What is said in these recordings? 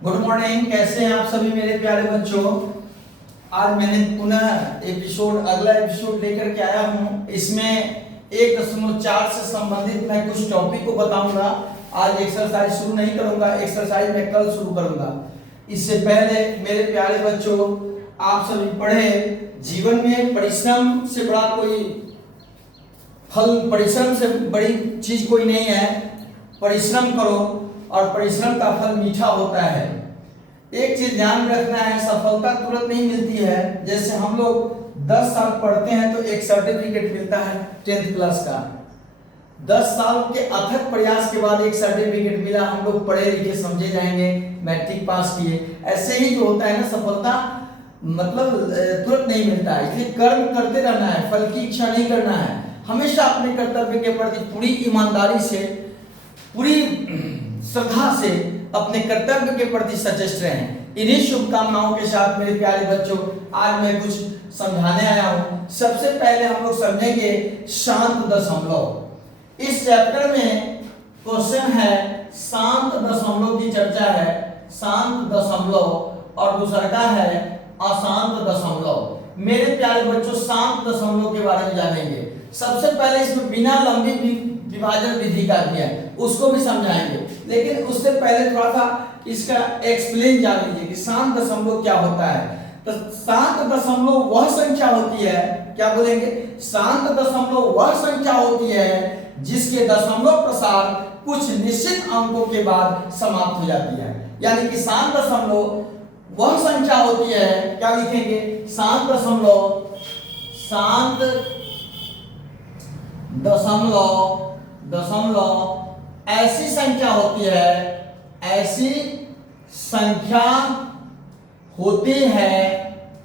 Good morning. कैसे हैं आप सभी मेरे प्यारे बच्चों। आज मैंने पुनः अगला एपिसोड लेकर के आया हूं। इसमें 1.4 से संबंधित मैं कुछ टॉपिक को बताऊंगा। आज एक्सरसाइज शुरू नहीं करूंगा, एक्सरसाइज मैं कल शुरू करूंगा। इससे पहले मेरे प्यारे बच्चों, आप सभी पढ़े, जीवन में परिश्रम से बड़ा कोई परिश्रम से बड़ी चीज कोई नहीं है। परिश्रम करो और परिश्रम का फल मीठा होता है। एक चीज ध्यान में रखना है, सफलता तुरंत नहीं मिलती है। जैसे हम लोग 10 साल पढ़ते हैं तो एक सर्टिफिकेट मिलता है 10th क्लास का। 10 साल के अथक प्रयास के बाद एक सर्टिफिकेट मिला, हम लोग पढ़े लिखे समझे जाएंगे, मैट्रिक पास किए। ऐसे ही जो होता है ना, सफलता मतलब तुरंत नहीं मिलता है। इसलिए कर्म करते रहना है, फल की इच्छा नहीं करना है। हमेशा अपने कर्तव्य के प्रति पूरी ईमानदारी से, पूरी श्रद्धा से अपने कर्तव्य के प्रति सचेत रहें। इन्हीं शुभकामनाओं के साथ मेरे प्यारे बच्चों, आज मैं कुछ समझाने आया हूं। सबसे पहले हम लोग समझेंगे शांत दशमलव। इस चैप्टर में क्वेश्चन है, शांत दशमलव की चर्चा है। शांत दशमलव और दूसरा का है अशांत दशमलव। मेरे प्यारे बच्चों, शांत दशमलव के बारे में जानेंगे। सबसे पहले इसमें बिना लंबी विभाजन विधि का दिया है, उसको भी समझाएंगे। लेकिन उससे पहले थोड़ा सा इसका एक्सप्लेन जान लीजिए कि शांत दशमलव क्या होता है। तो शांत दशमलव वह संख्या होती है, क्या बोलेंगे, शांत दशमलव वह संख्या होती है जिसके दशमलव प्रसार कुछ निश्चित अंकों के बाद समाप्त हो जाती है। यानी कि शांत दशमलव वह संख्या होती है, क्या लिखेंगे, शांत दशमलव ऐसी संख्या होती है, ऐसी संख्या होती है,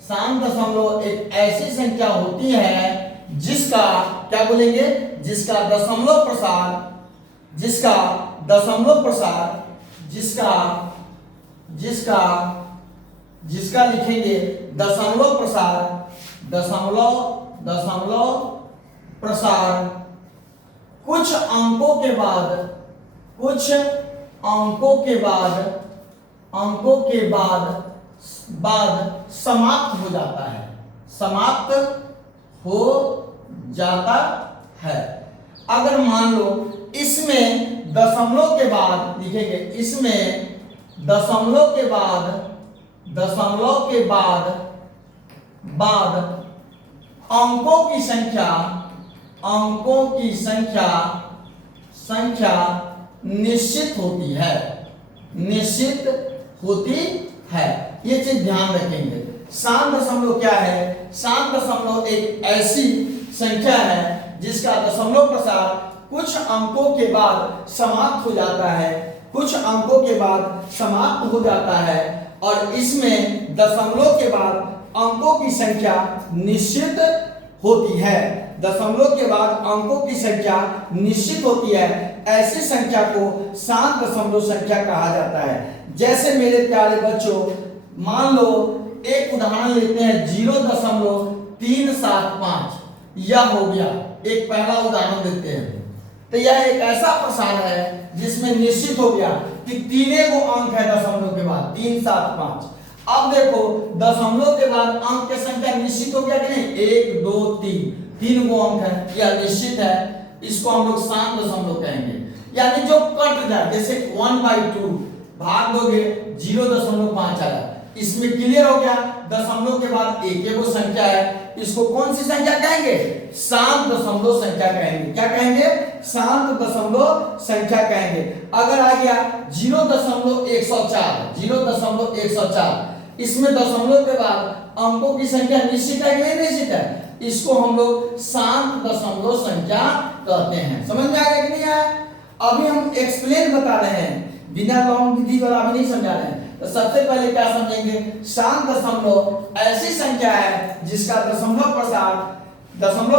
शांत दशमलव एक ऐसी संख्या होती है जिसका, क्या बोलेंगे, जिसका दशमलव प्रसार लिखेंगे दशमलव प्रसार कुछ अंकों के बाद समाप्त हो जाता है। अगर मान लो इसमें दशमलव के बाद लिखेंगे, इसमें दशमलव के बाद अंकों की संख्या निश्चित होती है। ये चीज ध्यान रखेंगे। शांत दशमलव क्या है? शांत दशमलव एक ऐसी संख्या है जिसका दशमलव प्रसार कुछ अंकों के बाद समाप्त हो जाता है और इसमें दशमलव के बाद अंकों की संख्या निश्चित होती है। दशमलव के बाद अंकों की संख्या निश्चित होती है। ऐसी संख्या को शांत दशमलव संख्या कहा जाता है। जैसे मेरे प्यारे बच्चों, मान लो एक उदाहरण लेते हैं 0.375। यह हो गया, एक पहला उदाहरण देते हैं। तो यह एक ऐसा प्रसार है जिसमें निश्चित हो गया कि 3 अंक है दशमलव के बाद, 375। अब देखो दशमलव के बाद अंक की संख्या निश्चित हो गया कि नहीं, 1 2 3 अंक है, यह निश्चित है। इसको हम लोग शांत दशमलव कहेंगे। यानी जो कट जाए, जैसे 1/2 भाग दोगे 0.5 आया, इसमें क्लियर हो गया। दशमलव के बाद एक वो संख्या है, इसको कौन सी संख्या कहेंगे? शांत दशमलव संख्या कहेंगे। क्या कहेंगे? शांत दशमलव संख्या कहेंगे। अगर आ गया 0.104, इसमें दशमलव के बाद अंकों की संख्या निश्चित है कि नहीं निश्चित है, इसको हम लोग शांत दशमलव संख्या कहते हैं। समझ में आ गया कि नहीं आया? अभी हम एक्सप्लेन बता रहे हैं, बिना लॉन्ग विधि वाला अभी नहीं समझा रहे हैं। तो सबसे पहले क्या समझेंगे? शांत दशमलव ऐसी संख्या है जिसका दशमलव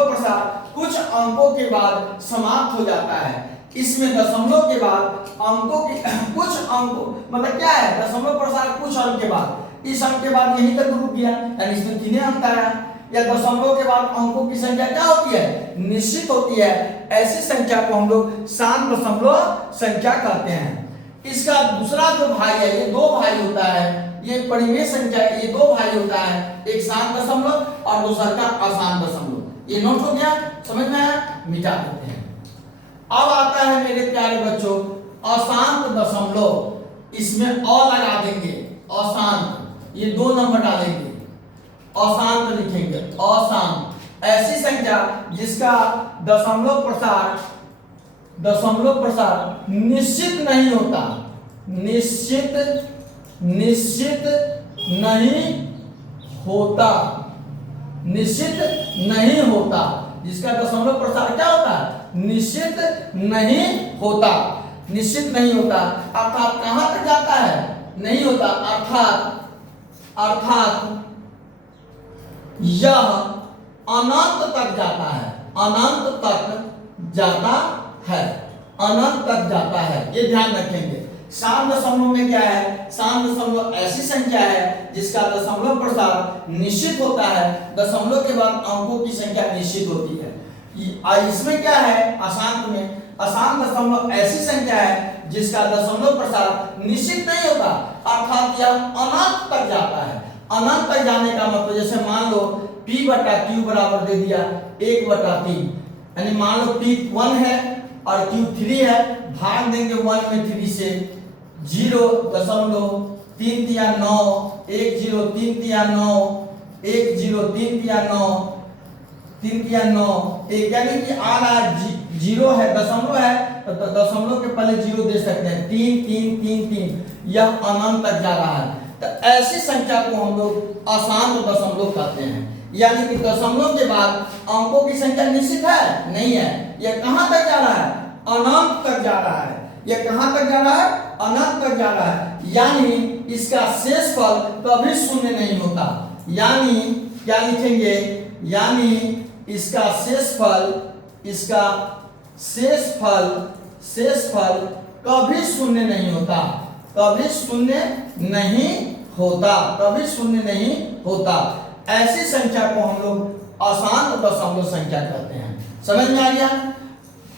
प्रसार कुछ अंकों के बाद समाप्त हो जाता है। इसमें दशमलव के बाद अंकों की कुछ अंकों मतलब क्या है? दशमलव प्रसार कुछ अंक के बाद, इस अंक के बाद यहीं तक रुक गया, यानी इसमें 3 अंक आया। या दशमलव के बाद अंकों की संख्या क्या होती है? निश्चित होती है। ऐसी संख्या को हम लोग शांत दशमलव संख्या कहते हैं। इसका दूसरा जो भाई है, ये दो भाई होता है, ये परिमेय संख्या, ये दो भाई होता है, एक शांत दशमलव और दूसरा का अशांत दशमलव। ये नोट हो गया, समझ में आया, मिटा देते हैं। अब आता है मेरे प्यारे बच्चों अशांत दशमलव, इसमें अ लगा देंगे, अशांत, ये 2 नंबर डालेंगे, अशांत लिखेंगे, अशांत ऐसी संख्या जिसका दशमलव प्रसार निश्चित नहीं होता, निश्चित नहीं होता, निश्चित नहीं होता, जिसका दशमलव प्रसार क्या होता है, निश्चित नहीं होता, निश्चित नहीं होता। अर्थात कहां तक जाता है, नहीं होता, अर्थात यह अनंत तक जाता है, अनंत तक जाता है, अनंत तक जाता है, ये ध्यान रखेंगे। शांत दशमलव में क्या है, शांत दशमलव ऐसी संख्या है जिसका दशमलव प्रसार निश्चित होता है, दशमलव के बाद अंकों की संख्या निश्चित होती है। इसमें क्या है, अशांत में, अशांत दशमलव ऐसी संख्या है जिसका दशमलव प्रसार निश्चित नहीं होता, अर्थात यह अनंत तक जाता है। अनंत तक जाने का मतलब जैसे मान लो p बटा q बराबर दे दिया 1/3, यानी मान लो p 1 है और q 3 है, भाग देंगे 1 में 3 से, 0.3 या 9, 103 या 9, 103 या 9, 3 या 9, एक यानी कि आ रहा है 0 है, दशमलव है तो दशमलव के पहले 0 दे सकते हैं, 3 3 3 3, यह अनंत तक जा रहा है। तो ऐसी संख्या को हम लोग अशांत दशमलव कहते हैं, यानी कि दशमलव के बाद अंकों की संख्या निश्चित है नहीं है, यह कहां तक जा रहा है, अनंत तक जा रहा है, यह कहां तक जा रहा है, अनंत तक जा रहा है, यानी इसका शेषफल कभी शून्य नहीं होता, यानी क्या लिखेंगे, यानी इसका शेषफल कभी शून्य नहीं होता, कभी शून्य नहीं होता, कभी शून्य नहीं होता। ऐसी संख्या को हम लोग अशांत दशमलव संख्या कहते हैं। समझ में आ गया?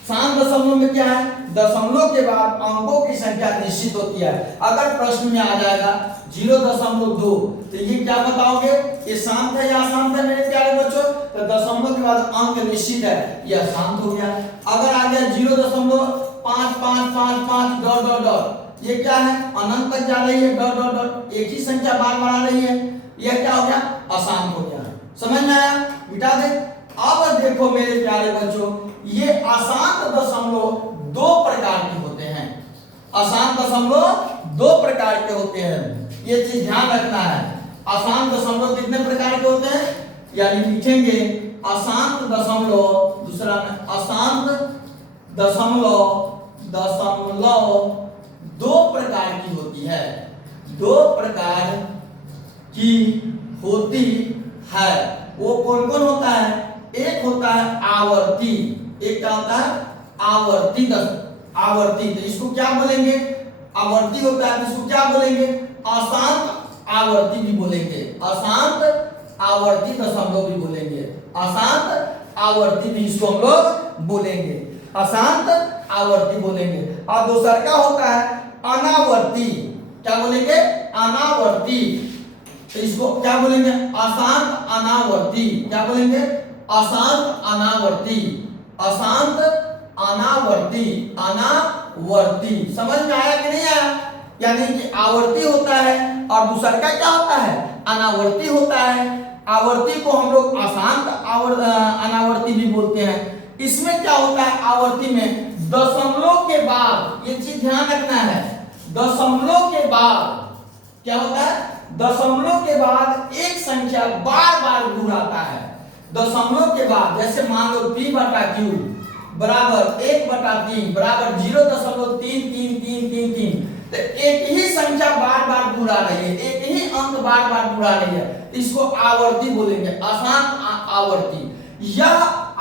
शांत दशमलव में क्या है, दशमलव के बाद अंकों की संख्या निश्चित होती है। अगर प्रश्न में आ जाएगा 0.2 तो ये क्या बताओगे, ये शांत है या अशांत है मेरे प्यारे बच्चों, तो दशमलव के बाद अंक निश्चित है, यह शांत हो गया। अगर आ गया 0.5555 डॉट डॉट डॉट, ये क्या है, अनंत तक जा रही है, डॉट डॉट डॉट, एक ही संख्या बार बार आ रही है, यह क्या हो गया, अशांत हो गया। समझ में आया, मिटा दे। अब देखो मेरे प्यारे बच्चों, ये अशांत दशमलव 2 प्रकार के होते हैं, अशांत दशमलव 2 प्रकार के होते हैं, ये चीज ध्यान रखना है। अशांत दशमलव कितने प्रकार के होते हैं, यानी लिखेंगे अशांत दशमलव, दूसरा में अशांत दशमलव 2 प्रकार की होती है, 2 प्रकार की होती है। वो कौन कौन होता है, एक होता है आवर्ती, एक क्या होता है, आवर्ती, तो इसको क्या बोलेंगे, आवर्ती होता है तो इसको क्या बोलेंगे, अशांत आवर्ती भी बोलेंगे, अशांत आवर्ती दशमलव भी बोलेंगे, अशांत आवर्ती भी इसको हम लोग बोलेंगे, अशांत आवर्ती बोलेंगे। और दूसरा का होता है अनावर्ती, क्या बोलेंगे, अनावर्ती, तो इसको क्या बोलेंगे, अशांत अनावर्ती, क्या बोलेंगे, अशांत अनावर्ती, अशांत अनावर्ती, अनावर्ती। समझ में आया कि नहीं आया? यानी कि आवर्ती होता है और दूसरा का क्या होता है, अनावर्ती होता है। आवर्ती को हम लोग अशांत अनावर्ती भी बोलते हैं। इसमें क्या होता है, आवर्ती में दशमलव के बाद, ये चीज ध्यान रखना है, दशमलव के बाद क्या होता है, दशमलव के बाद एक संख्या बार बार घुराता है। दशमलव के बाद जैसे मान लो p बटा q बराबर 1/3 बराबर 0.3333, तो एक ही संख्या बार बार घुरा रही है, एक ही अंक बार बार घुरा रही है, तो इसको आवर्ती बोलेंगे, अशांत आवर्ती। यह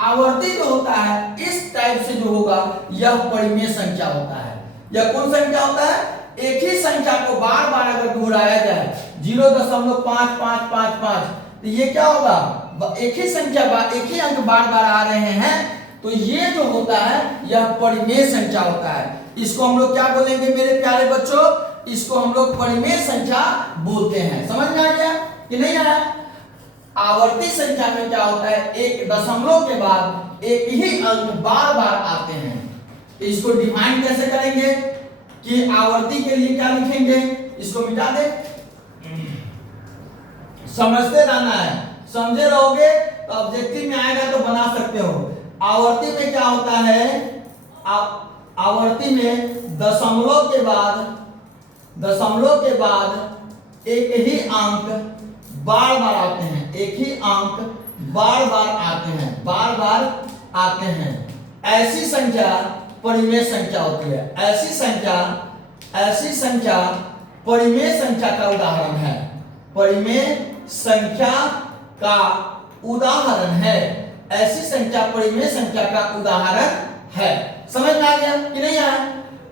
आवर्ती जो होता है इस टाइप से जो होगा यह परिमेय संख्या होता है। यह कौन संख्या होता है, एक ही संख्या को बार बार अगर घुराया जाए 0.5555, तो ये क्या होगा, एक ही संख्या एक ही अंक बार बार आ रहे हैं, तो ये जो होता है यह परिमेय संख्या होता है। इसको हम लोग क्या बोलेंगे मेरे प्यारे बच्चों, इसको हम लोग परिमेय संख्या बोलते हैं। समझ में आ गया कि नहीं आया? आवर्ती संख्या में क्या होता है, एक दशमलव के बाद एक ही अंक बार बार आते हैं। इसको डिफाइन कैसे करेंगे कि आवर्ती के लिए क्या लिखेंगे, इसको मिटा दे, समझते रहना है, समझे रहोगे तो ऑब्जेक्टिव में आएगा तो बना सकते हो। आवर्ती में क्या होता है, आवर्ती में दशमलव के बाद एक ही अंक बार बार आते हैं, एक ही अंक बार बार आते हैं। ऐसी संख्या परिमेय संख्या होती है। ऐसी संख्या परिमेय संख्या का उदाहरण है। परिमेय संख्या का उदाहरण है। ऐसी संख्या परिमेय संख्या का उदाहरण है। समझ में आ गया कि नहीं आया?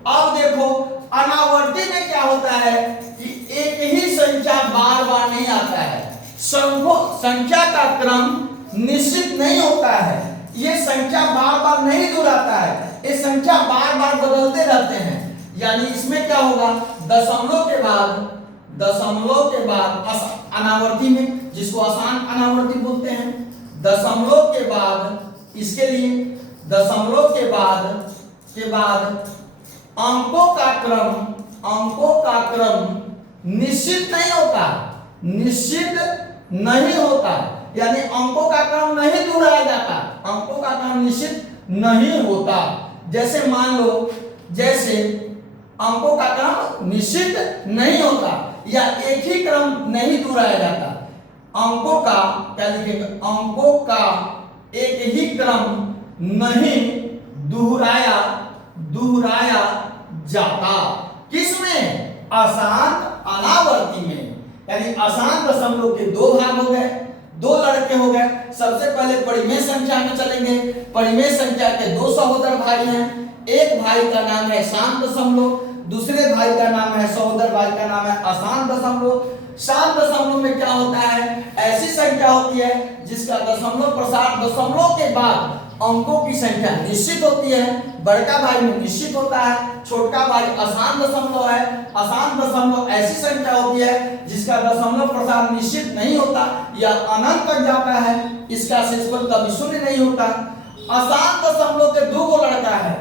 अब देखो अनावर्ती में क्या होता है कि एक ही संख्या बार बार नहीं आता है। संख्या का क्रम निश्चित नहीं होता है। ये संख्या बार बार नहीं दोहराता है, ये संख्या बार बार बदलते रहते हैं। यानी इसमें क्या होगा, दशमलव के बाद अनावर्ती में, जिसको आसान अनावर्ती बोलते हैं, दशमलव के बाद, इसके लिए दशमलव के बाद अंकों का क्रम निश्चित नहीं होता, यानी अंकों का क्रम नहीं दोहराया जाता, अंकों का क्रम निश्चित नहीं होता। जैसे मान लो, जैसे अंकों का क्रम निश्चित नहीं होता या एक ही क्रम नहीं दोहराया जाता। अंकों का क्या लिखेंगे, अंकों का एक ही क्रम नहीं दोहराया जाता। किसमें? अशांत अनावर्ती में। यानी अशांत दशमलव के दो भाग हो गए, दो लड़के हो गए। सबसे पहले परिमेय संख्या में चलेंगे। परिमेय संख्या के दो सहोदर भाई हैं। एक भाई का नाम है शांत दशमलव, दूसरे भाई का नाम है, सहोदर भाई का नाम है अशांत दशमलव। शांत दशमलव में क्या होता है, ऐसी संख्या होती है जिसका दशमलव प्रसार दशमलव के बाद अंकों की संख्या निश्चित होती है। बड़का भाई में निश्चित होता है, छोटा भाई अशांत दशमलव है। अशांत दशमलव ऐसी संख्या होती है जिसका दशमलव प्रसार निश्चित नहीं होता या अनंत तक जाता है, इसका शेषफल कभी शून्य नहीं होता। अशांत दशमलव के दो गो लड़का है,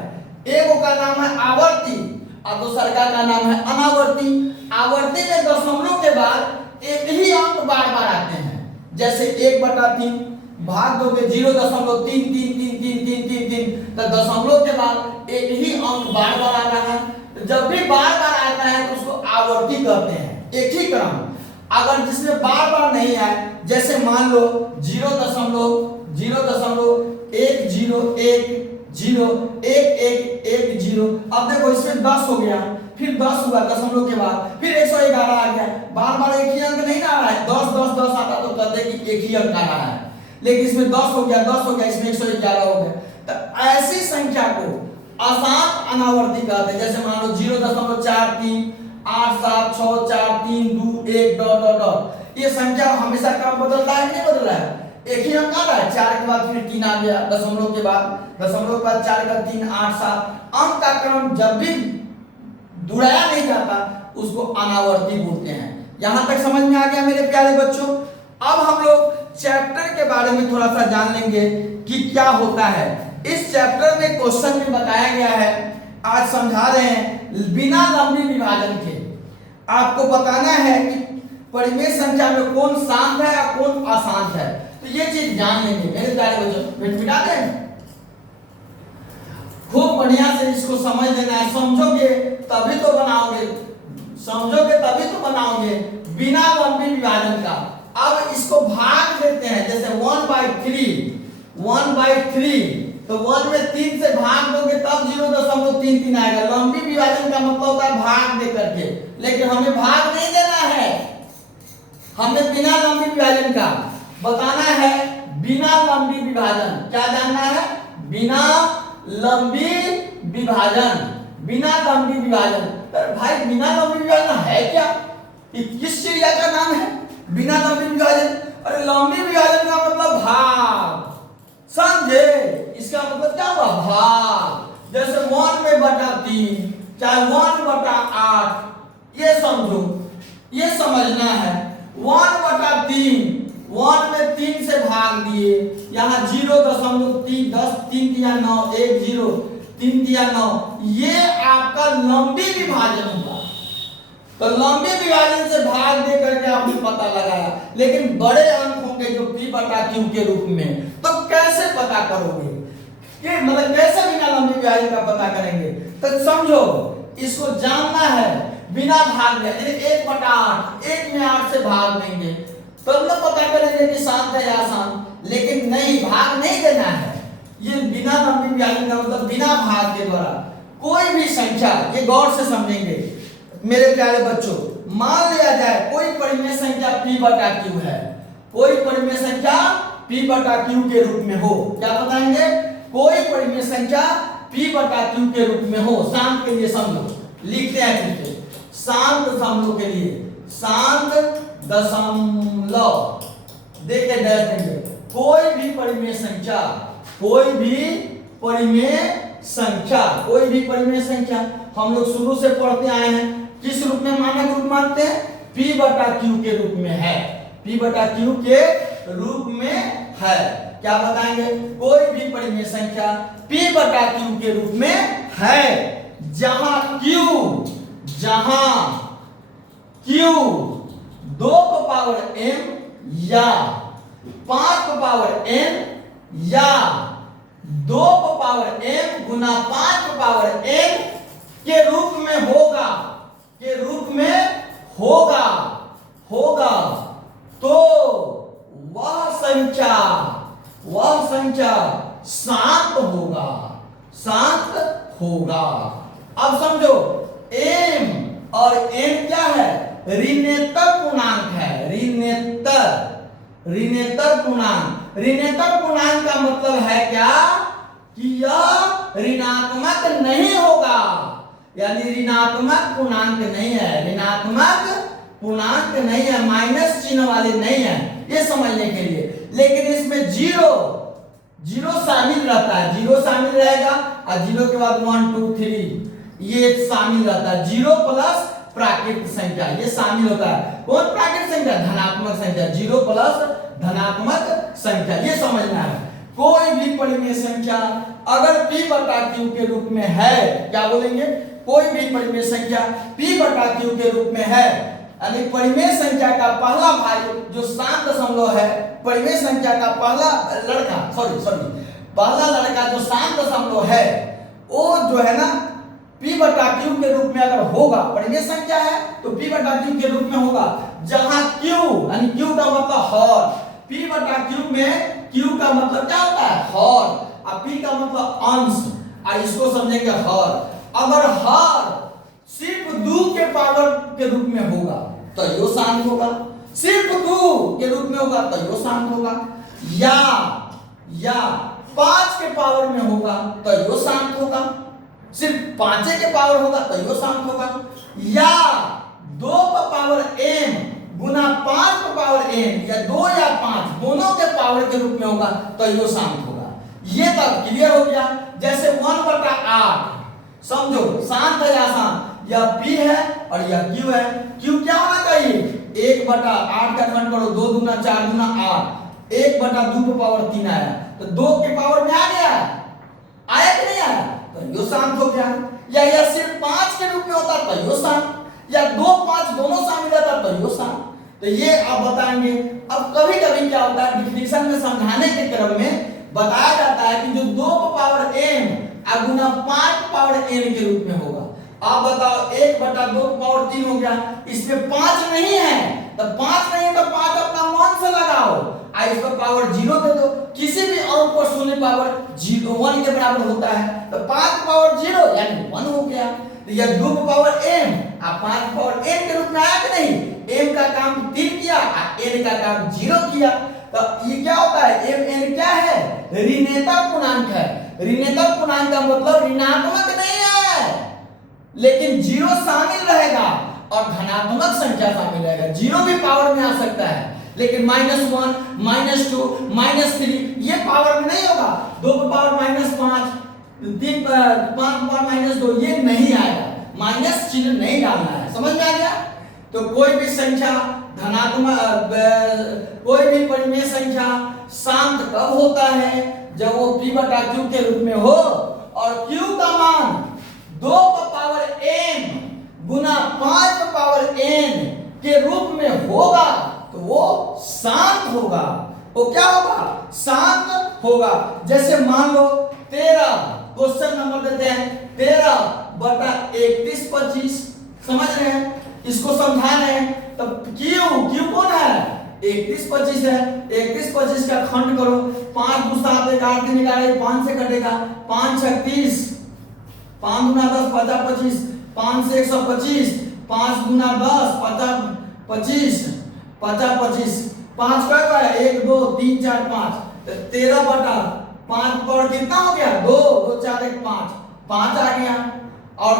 एक का नाम है आवर्ती और दूसरे का नाम है अनावर्ती। आवर्ती में दशमलव के बाद एक ही अंक बार बार आते हैं। जैसे 1/3 भाग दोगे 0.333333, तो दशमलव के बाद एक ही अंक बार बार आ रहा है। तो जब भी बार बार आता है तो उसको आवर्ती कहते हैं, एक ही क्रम। अगर जिसमें बार बार नहीं आए, जैसे मान लो 0.0010110, अब देखो इसमें 10 हो गया, फिर 10 हुआ दशमलव के बाद, फिर 111 आ गया। बार बार एक ही अंक नहीं ना आ रहा है। 10 10 10 आता तो कहते कि एक ही अंक आ रहा है, लेकिन इसमें 10 हो गया, इसमें 111 हो गया। तो ऐसी संख्या को अशांत अनावर्ती कहते हैं। जैसे मान लो 0.43876442 ये संख्या हमेशा क्रम बदलता है कि नहीं बदल रहा है? एक ही अंक आ रहा है, 4 के बाद फिर 3 आ गया, दशमलव के बाद 4 का 3 8 7। अंक का क्रम जब भी दोहराया नहीं जाता उसको अनावर्ती बोलते हैं। यहां तक समझ में आ गया मेरे प्यारे बच्चों? अब हम लोग चैप्टर के बारे में थोड़ा सा जान लेंगे कि क्या होता है। इस चैप्टर में क्वेश्चन में बताया गया है, आज समझा रहे हैं, बिना लंबी विभाजन के आपको बताना है कि परिमेय संख्या में कौन शांत है और कौन अशांत है। तो ये चीज जान लेंगे मेरे प्यारे बच्चों। मिटा दें, खूब बढ़िया से इसको समझ लेना है। समझोगे तभी तो बनाओगे, बिना लंबी विभाजन का। अब इसको भाग देते हैं, जैसे 1/3, तो 1 में 3 से भाग दोगे तब 0.33 आएगा। लंबी विभाजन का मतलब होता है भाग दे करके, लेकिन हमें भाग नहीं देना है, हमें बिना लंबी विभाजन का बताना है। बिना लंबी विभाजन क्या जानना है? बिना लंबी विभाजन। तो भाई बिना लंबी विभाजन है क्या? किस चिड़िया का नाम है बिना लंबी विभाजन? अरे लंबी विभाजन का मतलब भाग, समझे? इसका मतलब क्या हुआ? भाग। जैसे 1/3 चाहे 1/8, ये समझो, ये समझना है। 1/3, 1 में 3 से भाग दिए, यहाँ 0.3, 10 3 दिया 9, 1 0, 3 दिया 9, ये आपका लंबी विभाजन होगा। तो लंबे विभाजन से भाग दे करके आपने पता लगाया, लेकिन बड़े अंक होंगे जो P/Q के रूप में, तो कैसे पता करोगे कि मतलब कैसे बिना लंबे विभाजन का पता करेंगे? तो समझो, इसको जानना है बिना भाग दिए, 1/8, 1 में 8 से भाग देंगे तब ना पता करेंगे कि शांत है या अशांत। लेकिन नहीं, भाग नहीं देना है, ये बिना लंबे विभाजन का मतलब बिना भाग के द्वारा कोई भी संख्या, ये गौर से समझेंगे मेरे प्यारे बच्चों। मान लिया जाए कोई परिमेय संख्या P/Q है, कोई परिमेय संख्या P/Q के रूप में हो, क्या बताएंगे? कोई परिमेय संख्या P/Q के रूप में हो, शांत के लिए समझो, लिखते हैं फिर से, शांत दशमलव के लिए, शांत दशमलव देखे डैश देंगे, कोई भी परिमेय संख्या, कोई भी परिमेय संख्या, कोई भी परिमेय संख्या हम लोग शुरू से पढ़ते आए हैं, किस रूप में मानक रूप मानते हैं? P/Q के रूप में है, P/Q के रूप में है। क्या बताएंगे? कोई भी परिमेय संख्या P/Q के रूप में है, जहां Q 2m या 5n या 2m गुना 5n के रूप में होगा, के रूप में होगा, तो वह संख्या शांत होगा। अब समझो, m और n क्या है? ऋणेतर पूर्णांक है, ऋणेतर पूर्णांक। ऋणेतर पूर्णांक का मतलब है क्या? कि यह ऋणात्मक नहीं होगा, यानी ऋणात्मक पूर्णांक नहीं है, ऋणात्मक पूर्णांक नहीं है, माइनस चिन्ह वाले नहीं है, ये समझने के लिए। लेकिन इसमें जीरो शामिल रहता है, जीरो शामिल रहेगा और जीरो के बाद 1 2 3 ये शामिल रहता है, जीरो प्लस प्राकृत संख्या ये शामिल होता है। कौन प्राकृत संख्या? धनात्मक संख्या, जीरो प्लस धनात्मक संख्या, ये समझना है। कोई भी परिमेय संख्या अगर P/Q के रूप में है, क्या बोलेंगे? कोई भी परिमेय संख्या P/Q के रूप में है, यानी परिमेय संख्या का पहला भाई जो शांत दशमलव है, परिमेय संख्या का पहला लड़का पहला लड़का जो शांत दशमलव है, वो जो है ना P/Q के रूप में अगर होगा, परिमेय संख्या है तो P/Q के रूप में होगा, जहां Q यानी Q का मतलब हर, P/Q में Q का मतलब क्या होता है? हर, और P का मतलब अंश, और इसको समझेंगे हर। अगर हर सिर्फ 2 के पावर के रूप में होगा तो यो शांत होगा, सिर्फ 2 के रूप में होगा तो यो शांत होगा, या 5 के पावर में होगा तो यो शांत होगा, सिर्फ 5 के पावर होगा तो यो शांत होगा, या 2 का पावर m गुना 5 का पावर n, या 2 या 5 दोनों के पावर के रूप में होगा तो यो शांत होगा। ये तब क्लियर हो गया। जैसे 1/8 समझो, शांत है या अशांत? यह P है और यह Q है। Q क्या होना चाहिए? 1/8 का घन करो, 2 दूना 4 दूना 8, 1/2 की पावर 3 आया, तो 2 के पावर में आ गया, आया कि नहीं आया? तो यो शांत हो गया। या यह सिर्फ 5 के रूप में होता तो यो शांत, या 2 5 दोनों शामिल रहता तो यो शांत। तो ये आप बताएंगे। अब कभी कभी क्या होता है, डिफिनेशन में समझाने के क्रम में बताया जाता है कि जो 2 पावर m गुना 5 पावर n के रूप में होगा। आप बताओ, 1/2 पावर 3 हो गया, इसमें 5 नहीं है, तो 5 नहीं है तो 5 अपना मन से लगाओ, इसका पावर 0 दे दो, किसी भी अंक को शून्य पावर 1 के बराबर होता है, तो 5 पावर 0 यानी 1 हो गया। तो यह 2 पावर m और 5 पावर n के रूप में आया कि नहीं? m का काम 3 किया और n का काम 0 किया, तो ये क्या होता है? m n क्या है? ऋणेतर पूर्णांक है। ऋणेतर पूर्णांक का मतलब ऋणात्मक नहीं है, लेकिन 0 शामिल रहेगा और धनात्मक संख्या शामिल रहेगा। 0 भी पावर में आ सकता है, लेकिन -1 -2 -3 ये पावर में नहीं होगा। 2 की पावर -5, 3 5 पावर -2 ये नहीं आएगा। माइनस चिन्ह नहीं डालना है। समझ में आ गया? तो कोई भी संख्या धनात्मक, कोई भी परिमेय संख्या शांत कब होता है? जब वो p बटा q के रूप में हो और q का मान 2 का पावर n गुना 5 का पावर n के रूप में होगा तो वो शांत होगा। वो क्या होगा? शांत होगा। जैसे मान लो 13, क्वेश्चन नंबर देते हैं 13 बटा 31 25, समझ रहे हैं? इसको समझा रहे हैं। तब q कौन है? 31 25 है। 31 25 का खंड करो, 5 2 7 1 8 3 निकाले, 5 से कटेगा, 5 6 30, 5 गुना 10 50 25, 5 से 125, 5 गुना 10 50 25, 50 25, 5 का है 1 2 3 4 5, 13 बटा 5 पर कितना हो गया? 2 2 4 1 5, 5 आ गया। और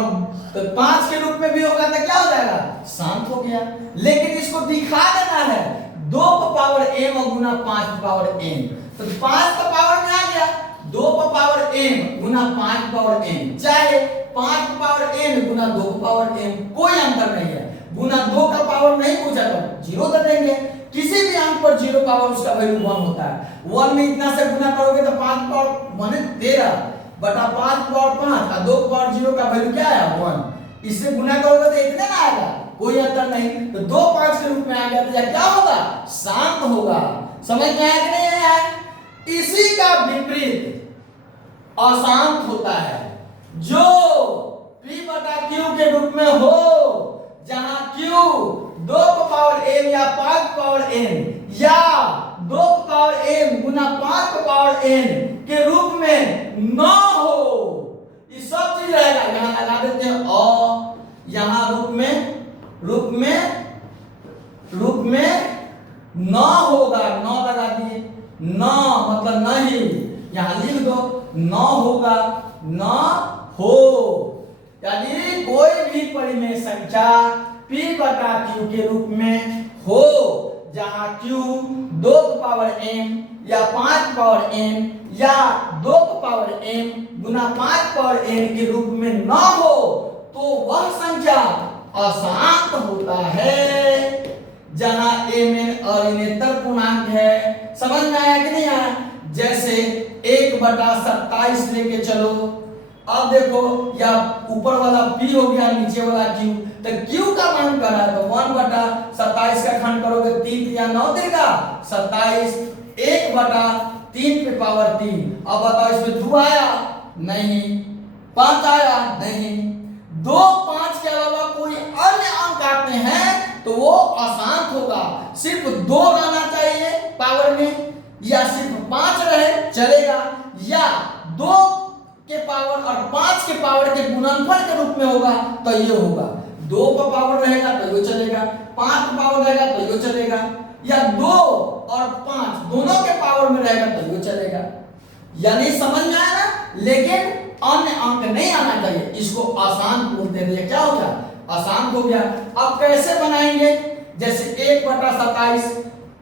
तो 5 के रूप में भी होगा तो क्या हो जाएगा? शांत हो गया। लेकिन इसको दिखा देना है 2 का पावर m गुना 5 का पावर n, तो 5 का पावर में आ गया 2 का पावर m गुना 5 का पावर n, चाहे 5 का पावर n गुना 2 का पावर m, कोई अंतर नहीं है। गुना 2 का पावर नहीं पूछा तो 0 कर देंगे। किसी भी अंक पर 0 पावर उसका वैल्यू 1 होता है। 1 में इतना से गुना करोगे तो 5 पावर माने 13 बटा 5 पावर 5 और 2 पावर 0 का वैल्यू क्या है? 1। इससे गुना करोगे तो इतने ना आएगा, कोई अंतर नहीं। तो 2 5 के रूप में आ गया तो क्या होगा? शांत होगा। समझ में आया कि नहीं आया? इसी का विपरीत अशांत होता है, जो p बटा q के रूप में हो, जहां q 2 का पावर m या 5 का पावर n या 2 का पावर m गुना 5 का पावर n के रूप में न हो। ये सब चीज रहेगा। यहां लगा देते हैं अ, यहां रूप में न होगा, न लगा दिए, न मतलब नहीं, यहां लिख दो न होगा, न हो। यानी कोई भी परिमेय संख्या p बटा q के रूप में हो, जहां q 2 का पावर m या 5 पावर n या 2 का पावर m गुना 5 पावर n के रूप में न हो, तो वह संख्या अशांत होता है। जहां mn अऋणात्मक पूर्णांक है। समझ में आया कि नहीं आया? जैसे 1 बटा 27 लेके चलो। अब देखो, या ऊपर वाला p हो गया, नीचे वाला q, तो q का मान करा है तो 1 बटा 27 का खंड करोगे 3 या 9 देगा 27, 1 बटा 3 पे पावर 3। अब बताओ इसमें 2 आया? नहीं। 5 आया? नहीं। 2 5 के अलावा कोई अन्य अंक आते हैं तो वो अशांत होगा। सिर्फ 2 रहना चाहिए पावर में, या सिर्फ 5 रहे चलेगा, या 2 के पावर और 5 के पावर के गुणनफल के रूप में होगा तो ये होगा। 2 का पावर रहेगा तो ये चलेगा, 5 का पावर रहेगा तो ये चलेगा, या 2 और 5 दोनों के पावर में रहेगा तो ये चलेगा। यानी समझ में आया ना? लेकिन अन्य अंक नहीं आना चाहिए। इसको अशांत बोलते हैं। क्या हो गया? अशांत हो गया। अब कैसे बनाएंगे? जैसे 1 बटा 27,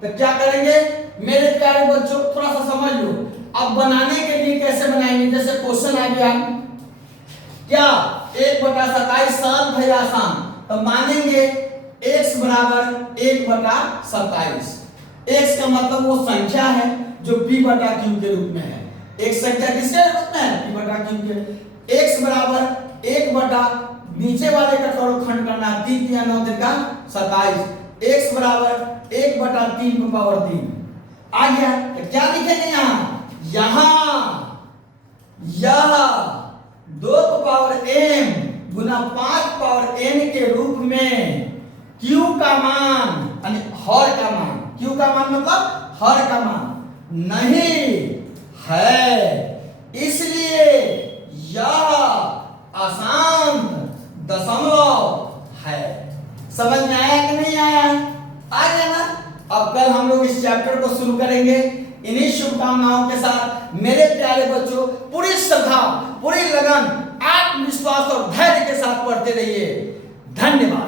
तो क्या करेंगे मेरे प्यारे बच्चों? थोड़ा सा समझ लो। अब बनाने के लिए कैसे बनाएंगे? जैसे क्वेश्चन आ गया क्या 1 बटा 27 सरल है आसान, तो मानेंगे x बराबर 1 बटा 27। x का मतलब वो संख्या है जो p बटा q के रूप में है। एक संख्या किसके रूप में है? p बटा q के। x बराबर 1 बटा नीचे वाले का करो खंड करना, 3 या 9 का 27। x बराबर 1 बटा 3 का पावर 3 आ गया। तो क्या लिखेंगे यहां यह 2 का पावर m गुना 5 पावर n के रूप में q का मान यानी हर का मान, q का मान मतलब हर का मान नहीं है, इसलिए यह अशांत दशमलव है। समझ में आया कि नहीं आया? आ गया ना? अब कल हम लोग इस चैप्टर को शुरू करेंगे। इन्हीं शुभकामनाओं के साथ मेरे प्यारे बच्चों, पूरी श्रद्धा, पूरी लगन, आत्मविश्वास और धैर्य के साथ पढ़ते रहिए। धन्यवाद।